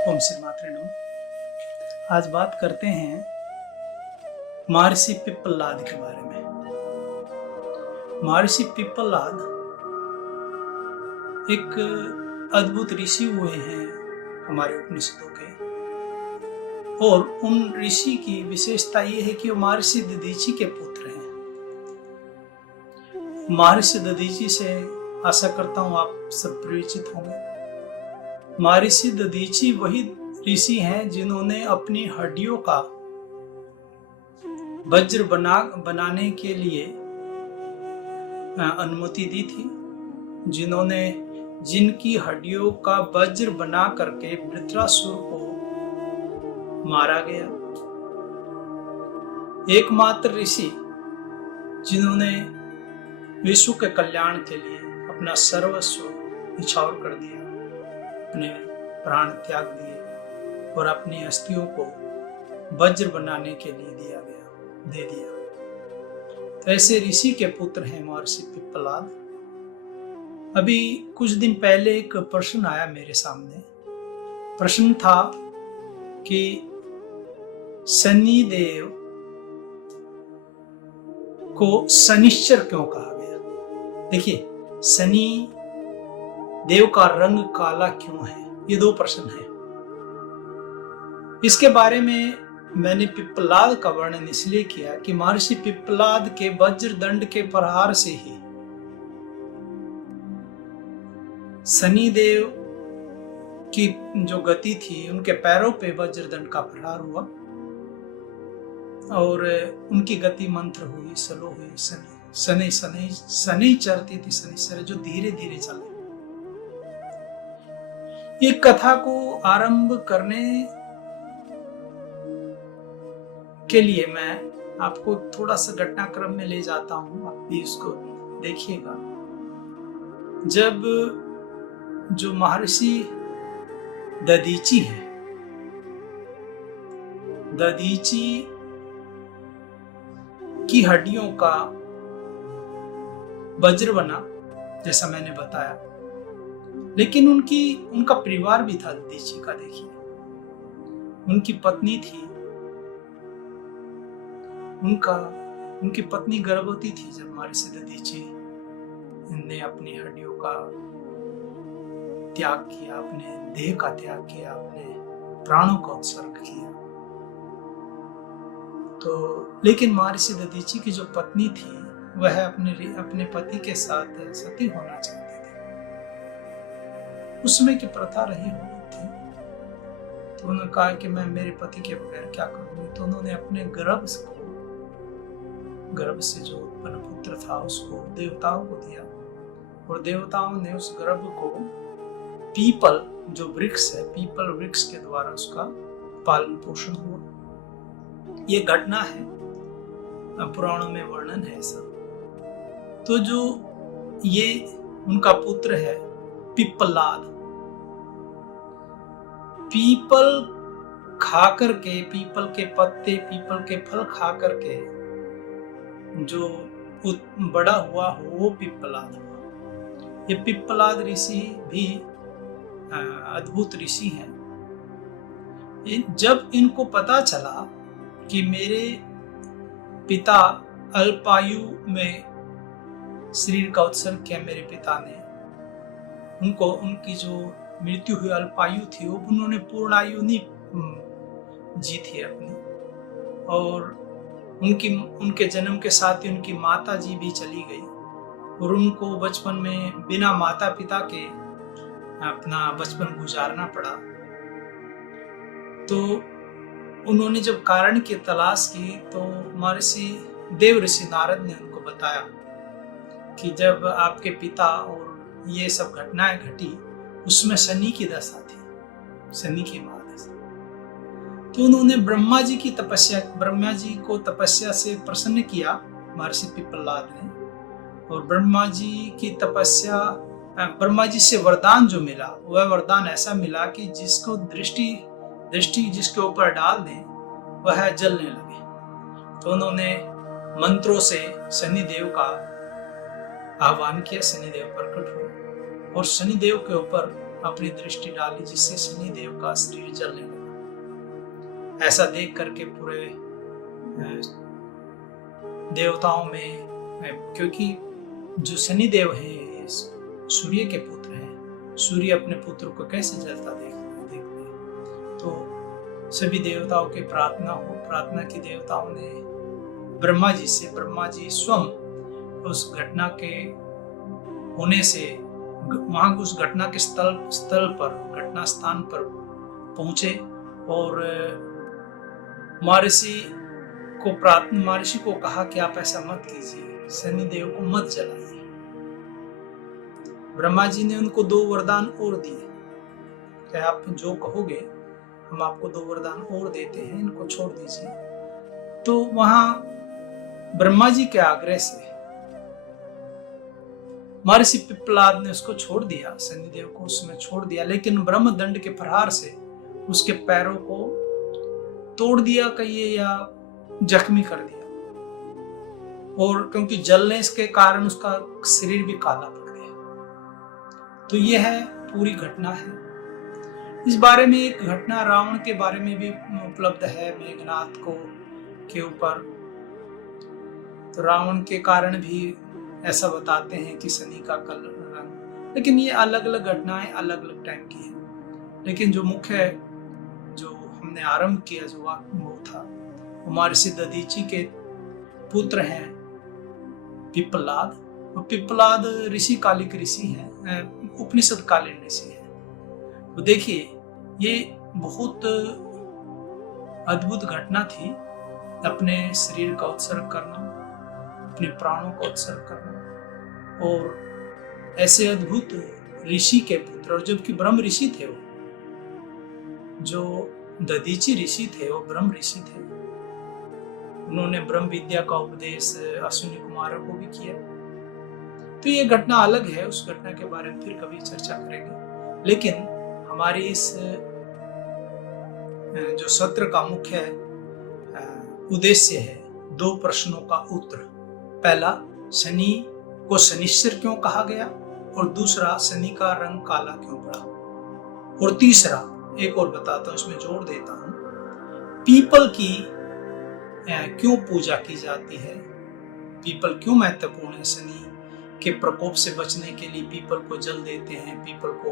ओम श्री मात्रे नमः। आज बात करते हैं महर्षि पिप्पलाद के बारे में। महर्षि पिप्पलाद एक अद्भुत ऋषि हुए हैं हमारे उपनिषदों के, और उन ऋषि की विशेषता ये है कि वो महर्षि दधीचि के पुत्र हैं। महर्षि दधीचि से आशा करता हूं आप सब परिचित होंगे। महर्षि दधीचि वही ऋषि हैं जिन्होंने अपनी हड्डियों का वज्र बनाने के लिए अनुमति दी थी, जिनकी हड्डियों का वज्र बना करके वृत्रासुर को मारा गया। एकमात्र ऋषि जिन्होंने विश्व के कल्याण के लिए अपना सर्वस्व निछावर कर दिया, अपने प्राण त्याग दिए और अपनी अस्थियों को वज्र बनाने के लिए दे दिया। तो ऐसे ऋषि के पुत्र हैं महर्षि पिप्पलाद। अभी कुछ दिन पहले एक प्रश्न आया मेरे सामने। प्रश्न था कि शनिदेव को शनिश्चर क्यों कहा गया। देखिए, शनि देव का रंग काला क्यों है, ये दो प्रश्न हैं। इसके बारे में मैंने पिप्पलाद का वर्णन इसलिए किया कि महर्षि पिप्पलाद के वज्र दंड के प्रहार से ही शनिदेव की जो गति थी, उनके पैरों पे वज्र दंड का प्रहार हुआ और उनकी गति मंत्र हुई, स्लो हुई। शनि चलती थी, शनिश्चर जो धीरे धीरे चले। ये कथा को आरंभ करने के लिए मैं आपको थोड़ा सा घटनाक्रम में ले जाता हूं, आप भी इसको देखिएगा। जब जो महर्षि दधीचि है, दधीचि की हड्डियों का वज्र बना, जैसा मैंने बताया, लेकिन उनका परिवार भी था दधीचि का। देखिए, उनकी पत्नी थी, उनकी पत्नी गर्भवती थी जब महर्षि दधीचि ने अपनी हड्डियों का त्याग किया, अपने देह का त्याग किया, अपने प्राणों का उत्सर्ग किया। तो लेकिन महर्षि दधीचि की जो पत्नी थी, वह अपने पति के साथ सती होना चाहती थी। उसमें की प्रथा रही हुई थी। तो उन्होंने कहा कि मैं मेरे पति के बगैर क्या करूंगी। तो उन्होंने अपने गर्भ से जो उत्पन्न पुत्र था उसको देवताओं को दिया, और देवताओं ने उस गर्भ को पीपल जो वृक्ष है, पीपल वृक्ष के द्वारा उसका पालन पोषण हुआ। ये घटना है, पुराणों में वर्णन है सब। तो जो ये उनका पुत्र है पिप्पलाद, पीपल खा करके, पीपल के पत्ते, पीपल के फल खा करके जो बड़ा हुआ हो, वो पिप्पलाद हुआ। ये पिप्पलाद ऋषि भी अद्भुत ऋषि हैं। जब इनको पता चला कि मेरे पिता अल्पायु में शरीर का उत्सर्ग किया, मेरे पिता ने उनकी जो मृत्यु हुई, अल्पायु थी, वो उन्होंने पूर्ण आयु नहीं जी थी अपनी, और उनके जन्म के साथ ही उनकी माता जी भी चली गई, और उनको बचपन में बिना माता पिता के अपना बचपन गुजारना पड़ा। तो उन्होंने जब कारण की तलाश की, तो महर्षि देव ऋषि नारद ने उनको बताया कि जब आपके पिता और ये सब घटनाएं घटी, उसमें शनि की दशा थी, शनि की महादशा। तो उन्होंने ब्रह्मा जी को तपस्या से प्रसन्न किया महर्षि पिप्पलाद ने, और ब्रह्मा जी से वरदान जो मिला, वह वरदान ऐसा मिला कि जिसको दृष्टि जिसके ऊपर डाल दें वह जलने लगे। तो उन्होंने मंत्रों से शनिदेव का आह्वान किया, शनिदेव प्रकट हुए और शनिदेव के ऊपर अपनी दृष्टि डाली, जिससे शनि देव का शरीर जलने लगा। ऐसा देख करके पूरे देवताओं में, क्योंकि जो शनि देव हैं सूर्य के पुत्र हैं, सूर्य अपने पुत्र को कैसे जलता देखते हैं। तो सभी देवताओं की प्रार्थना की देवताओं ने ब्रह्मा जी से, ब्रह्मा जी स्वयं उस घटना के होने से वहां उस घटना के घटना स्थान पर पहुंचे और महर्षि को कहा कि आप ऐसा मत कीजिए, शनि देव को मत जलाइए। ब्रह्मा जी ने उनको 2 वरदान और दिए कि आप जो कहोगे हम आपको 2 वरदान और देते हैं, इनको छोड़ दीजिए। तो वहां ब्रह्मा जी के आग्रह से महर्षि पिप्पलाद ने उसको छोड़ दिया, शनिदेव को उसमें छोड़ दिया, लेकिन ब्रह्मदंड के प्रहार से उसके पैरों को तोड़ दिया कहिए या जख्मी कर दिया, और क्योंकि जलने के कारण उसका शरीर भी काला पड़ गया। तो यह है पूरी घटना है। इस बारे में एक घटना रावण के बारे में भी उपलब्ध है, मेघनाथ के ऊपर। तो रावण के कारण भी ऐसा बताते हैं कि शनि का रंग, लेकिन ये अलग अलग घटनाएं अलग अलग टाइम की है। लेकिन जो मुख्य जो हमने आरंभ किया जो वो था, वो महर्षि दधीचि के पुत्र हैं पिप्पलाद। और पिप्पलाद ऋषि कालिक ऋषि हैं, उपनिषद कालीन ऋषि हैं। तो देखिए ये बहुत अद्भुत घटना थी, अपने शरीर का उत्सर्ग करना, अपने प्राणों का उत्सर्ग करना, और ऐसे अद्भुत ऋषि के पुत्र, और जबकि ब्रह्म ऋषि थे वो, जो दधीचि ऋषि थे वो ब्रह्म ऋषि थे। उन्होंने ब्रह्म विद्या का उपदेश अश्विनी कुमारों को भी किया। तो ये घटना अलग है, उस घटना के बारे में फिर कभी चर्चा करेंगे। लेकिन हमारी इस जो सत्र का मुख्य उद्देश्य है 2 प्रश्नों का उत्तर। पहला, शनि को शनिश्चर क्यों कहा गया, और दूसरा, शनि का रंग काला क्यों पड़ा, और तीसरा एक और बताता हूं, इसमें जोड़ देता हूं, पीपल की क्यों पूजा की जाती है, पीपल क्यों महत्वपूर्ण है। शनि के प्रकोप से बचने के लिए पीपल को जल देते हैं, पीपल को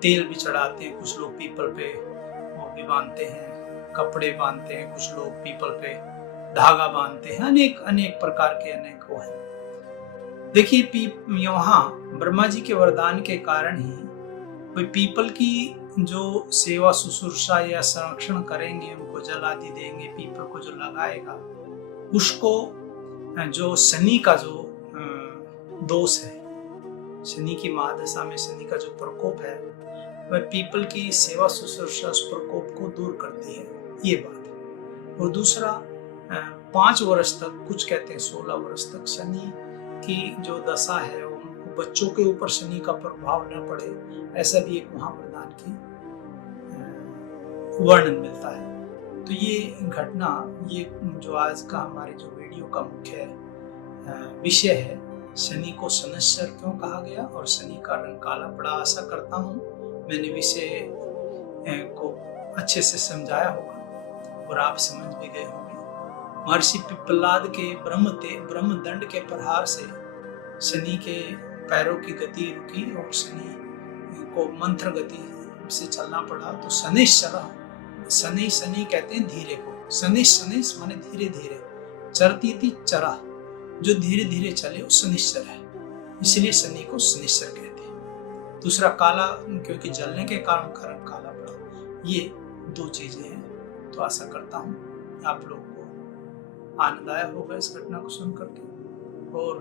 तेल भी चढ़ाते हैं, कुछ लोग पीपल पे वो भी बांधते हैं, कपड़े बांधते हैं, कुछ लोग पीपल पे धागा बांधते हैं, अनेक प्रकार के अनेक वो है। देखिए यहाँ ब्रह्मा जी के वरदान के कारण ही कोई पीपल की जो सेवा शुश्रूषा या संरक्षण करेंगे, उनको जल आदि देंगे, पीपल को जो लगाएगा, उसको जो शनि का जो दोष है, शनि की महादशा में शनि का जो प्रकोप है, वह पीपल की सेवा शुश्रूषा उस प्रकोप को दूर करती है, ये बात है। और दूसरा, 5 वर्ष तक, कुछ कहते हैं 16 वर्ष तक शनि की जो दशा है उनको बच्चों के ऊपर शनि का प्रभाव न पड़े, ऐसा भी एक महावरदान की वर्णन मिलता है। तो ये घटना, ये जो आज का हमारे जो वीडियो का मुख्य विषय है, शनि को शनिश्चर क्यों कहा गया और शनि का रंग काला पड़ा। आशा करता हूँ मैंने विषय को अच्छे से समझाया होगा और आप समझ भी गए होंगे। महर्षि पिप्पलाद के ब्रह्मदंड के प्रहार से शनि के पैरों की गति रुकी और शनि को मंत्र गति से चलना पड़ा। तो शनि कहते हैं धीरे को, शनिश माने धीरे धीरे, चरती थी चरा, जो धीरे धीरे चले वो शनिश्चर है, इसलिए शनि को शनिश्चर कहते हैं। दूसरा, काला, क्योंकि जलने के कारण काला पड़ा। ये 2 चीजें हैं। तो आशा करता हूँ आप लोग को आनंद आया होगा इस घटना को सुन करके, और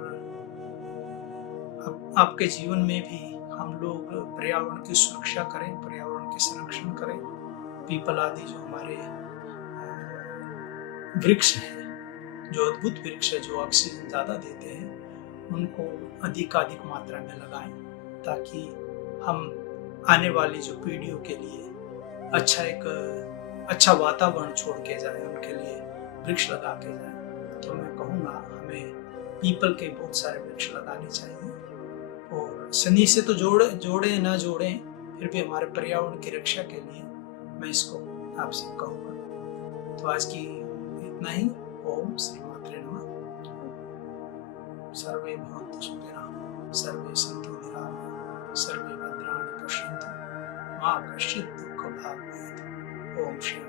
आपके जीवन में भी हम लोग पर्यावरण की सुरक्षा करें, पर्यावरण के संरक्षण करें। पीपल आदि जो हमारे वृक्ष हैं, जो अद्भुत वृक्ष है, जो ऑक्सीजन ज्यादा देते हैं, उनको अधिक मात्रा में लगाएं, ताकि हम आने वाली जो पीढ़ियों के लिए अच्छा वातावरण छोड़ के जाए, उनके लिए वृक्ष लगा के जाए। तो मैं कहूँगा हमें पीपल के बहुत सारे वृक्ष लगाने चाहिए। और शनि से तो जोड़े ना जोड़ें, फिर भी हमारे पर्यावरण की रक्षा के लिए मैं इसको आपसे कहूँगा। तो आज की इतना ही। ओम श्री मात्रे नमः। सर्वे भवन्तु सुखिनः, सर्वे सन्तु निरामयाः, सर्वे भद्राणि पश्यन्तु, मा कश्चित् दुःखभाग् भवेत्। ओम शांति।